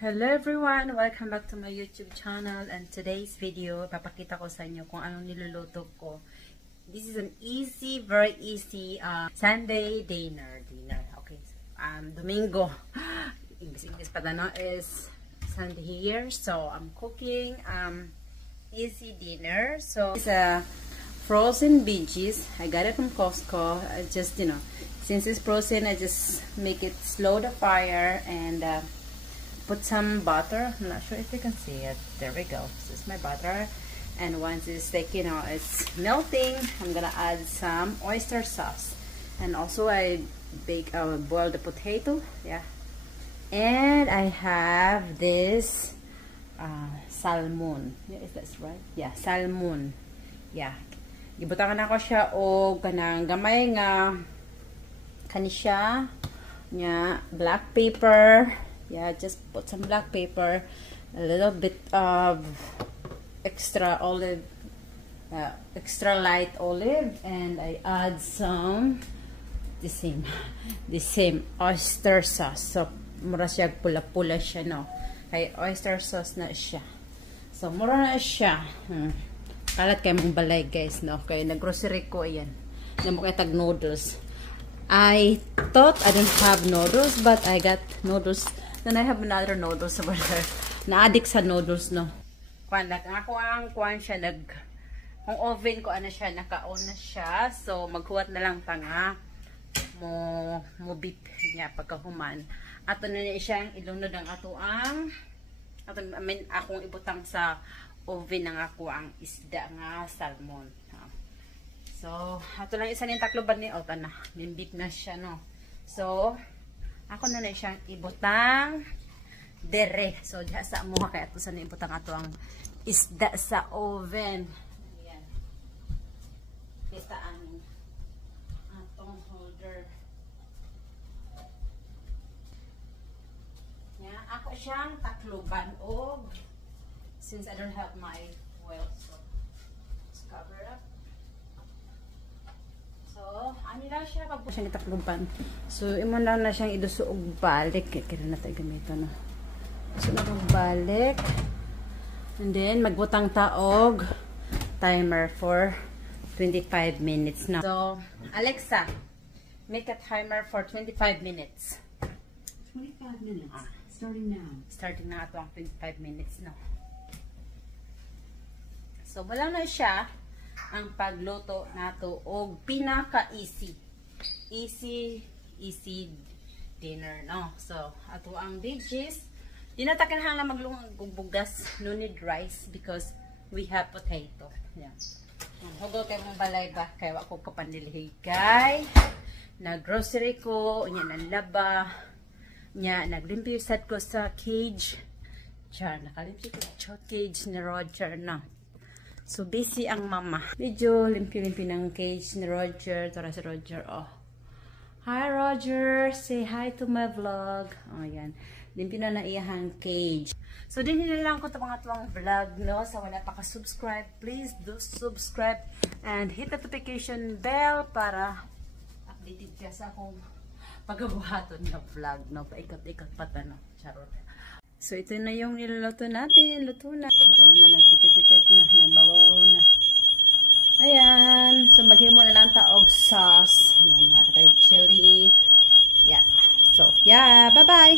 Hello everyone! Welcome back to my YouTube channel, and today's video, papakita ko sa inyo kung anong niluluto ko. This is an easy, very easy Sunday dinner. Okay, Domingo. English pa no, is Sunday here. So I'm cooking easy dinner. So it's a frozen veggies. I got it from Costco. I just, since it's frozen, I just make it slow the fire and put some butter. I'm not sure if you can see it. There we go. This is my butter. And once it's like, it's melting, I'm gonna add some oyster sauce. And also I boil the potato. Yeah. And I have this salmon. Yeah, is that right? Yeah, salmon. Yeah. Gibutangan ako siya og kanang gamay nga kanisya nya black pepper. Yeah, just put some black pepper, a little bit of extra light olive, and I add some the same oyster sauce. So mura siya pula-pula siya, no. Ay oyster sauce na siya. So mura na siya. Kalat kay mong balay, guys, no. Kay naggrocery ko ayan. Namo kay tag noodles. I thought I don't have noodles, but I got noodles. Then I have another noodles over there. Na-addict sa noodles, no. Ako ang siya, ang oven ko, siya, naka-on na siya. So, maghuwat na lang tanga. Mo beep niya pagkahuman. Ato na niya siyang ilunod ang akong ibutang sa oven ng ako ang isda nga salmon. So, ato lang isa niyang takloban ni Ota na. Nimbip na siya, no. So, ako na siyang ibutang dere. So, diha sa amuha kaya ito sa ibutang ato ang isda sa oven. Ayan. Kita ang atong holder. Yan. Ako siyang takloban og since I don't have my oil, so let's cover up. So, ano lang siya pag siyang itakluban. So, imo lang na siyang idusuog balik. Kaya na tayo gamito, no. So, balik. And then, magbutang taog timer for 25 minutes na. So, Alexa, make a timer for 25 minutes. 25 minutes. Starting now. Starting na ito ang 25 minutes, no. So, wala na siya ang pagluto nato og pinaka-easy dinner, no. So ato ang veggies, di na takinahang na maglungag og bugas, no need rice because we have potato. Yeah. Hugo kay mong balay ba kay wa ko kapandilhigay. Nag-grocery ko, unya nanlaba, nya naglimpyo sad ko sa cage. Char nakalimpyo ko sa cage ni Roger, no. So, busy ang mama. Medyo limpi-limpi ng cage ni Roger. Tara si Roger, oh. Hi, Roger! Say hi to my vlog. Oh, yan. Limpi na na iyahang cage. So, din na lang ko ito mga tuwang vlog, no? Sa wala pa ka-subscribe, please do subscribe and hit the notification bell para updated ka sa akong pagkabuhaton na vlog, no? Paikot-ikot pa ito, no? Charot. So, ito na yung niluluto natin. Luto na. Ano na, nagtitititip na. Nagbawaw na. Ayan. So, maghimo na lang taog sauce. Ayan, nakatay chili. Yeah. So, yeah. Bye-bye.